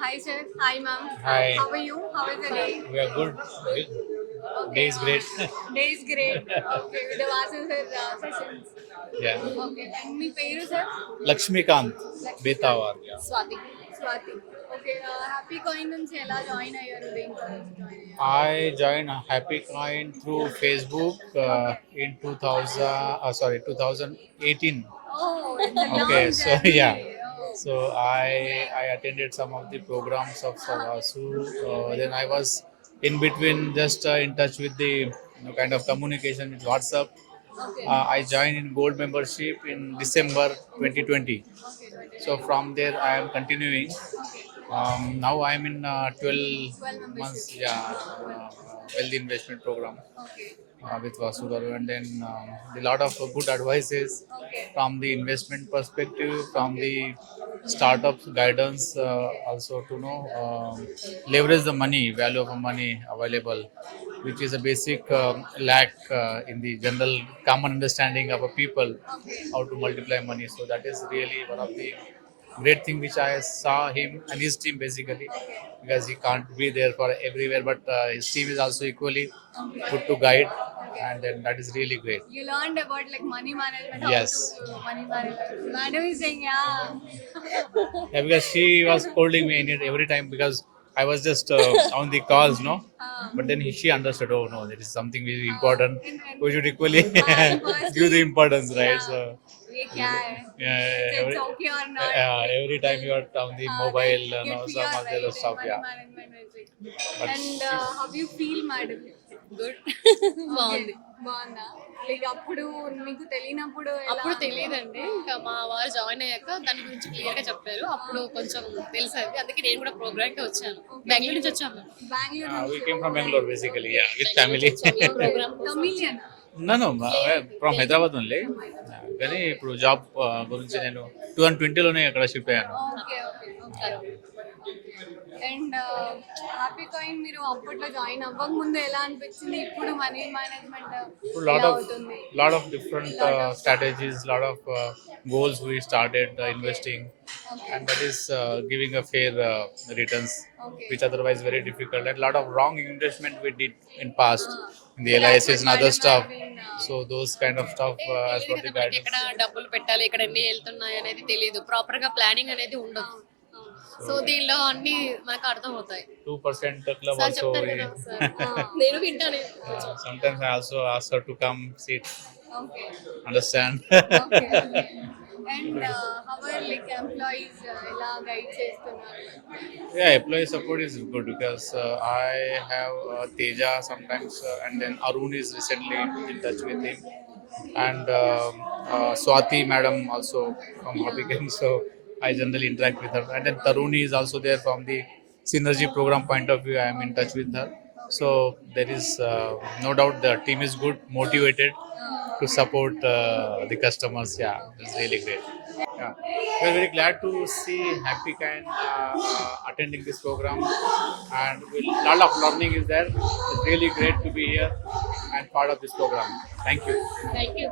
Hi sir. Hi ma'am. Hi. How are you? How is the day? We are good. Okay. Day is great. Day is great. Okay. With the Vaasu sir sessions. Yeah. Okay. And me peru sir? Lakshmikant Lakshmikant. Betawar. Yeah. Swati. Swati. Okay. Happy coin నుంచి ఎలా join అయ్యారు దేంట్లో నుంచి join అయ్యారు? I joined Happycoin through Facebook Okay. in 2018. Oh, it's a long Okay, so yeah. journey. Oh. So I attended some of the programs of Vaasu. Then I was in between, just in touch with the kind of communication with WhatsApp. Okay. I joined in gold membership in December 2020. Okay. 20. So from there, I am continuing. Okay. Now I am in 12 12 months, membership. yeah, wealthy investment program Okay. with Vaasu Garu, and then a lot of good advices Okay. from the investment perspective, from the startups guidance, also to know leverage the money, value of money available, which is a basic lack in the general common understanding of a people, Okay. how to multiply money. So that is really one of the great thing which I saw him and his team basically, Okay. because he can't be there for everywhere, but his team is also equally Okay. good to guide, Okay. and then that is really great. You learned about like money management, how Yes. to money management. Madam is saying, yeah. Yeah, because she was scolding me in it every time because I was just on the calls, no. But then she understood. Oh no, there is something very important. And We should equally and give the firstly, importance, right? yeah, So ये क्या है? yeah, It's okay or not? every time you are on the mobile, Right. Get no, fear, some right? other stuff, Money yeah. management basic. But And how you feel, madam? Good Okay. బాగుంది బాగుందా like అప్పుడు మీకు తెలియనప్పుడు అప్పుడు తెలియదండి ఇంకా మా వారు జాయిన్ అయ్యాక దాని గురించి క్లియర్ గా చెప్పారు అప్పుడు కొంచెం తెలిసింది అందుకే నేను కూడా ప్రోగ్రామ్ కి వచ్చాను బెంగళూరు నుంచి వచ్చాము Bengaluru we came from Bangalore basically, yeah, with family. Programme Tamilian No, from Hyderabad only. కానీ ఇప్పుడు జాబ్ గురించి నేను 2020లోనే అక్కడ షిఫ్ట్ అయ్యాను. Okay okay okay and happy coin మీరు అప్పట్లో జాయిన్ అవ్వక ముందు ఎలా అనిపించింది ఇప్పుడు మనీ మేనేజ్మెంట్ ఇప్పుడు ఎలా అవుతుంది lot of different strategies, lot of goals we started investing, okay and that is giving a fair returns, Okay. which otherwise very difficult, and lot of wrong investment we did in past in the So that's LICs what and other madam stuff. has been, So those kind of stuff as per the తెలియదు కదా మనకి guidance. ఎక్కడ డబ్బులు పెట్టాలి ఎక్కడ ఎన్ని వెళ్తున్నాయి అనేది తెలియదు ప్రాపర్ గా ప్లానింగ్ అనేది ఉండదు సో దీనిలో అన్ని మనకు అర్థం అవుతాయి 2% club సార్ also. చెప్తారు కదా సార్ నేను వింటాను Sometimes I also ask her to come sit, okay understand. Okay and our like employees ఎలా గైడ్ చేస్తున్నారు Yeah, employee support is good because I have Teja sometimes, and then Arun is recently in touch with him, and Swati madam also from Happycoin. So I generally interact with her, and then Taruni is also there from the synergy program point of view. I am in touch with her, so there is no doubt the team is good, motivated to support the customers. Yeah, it's really great. Yeah, we are very glad to see Happycoin attending this program, and a lot of learning is there. It's really great to be here and part of this program. Thank you. Thank you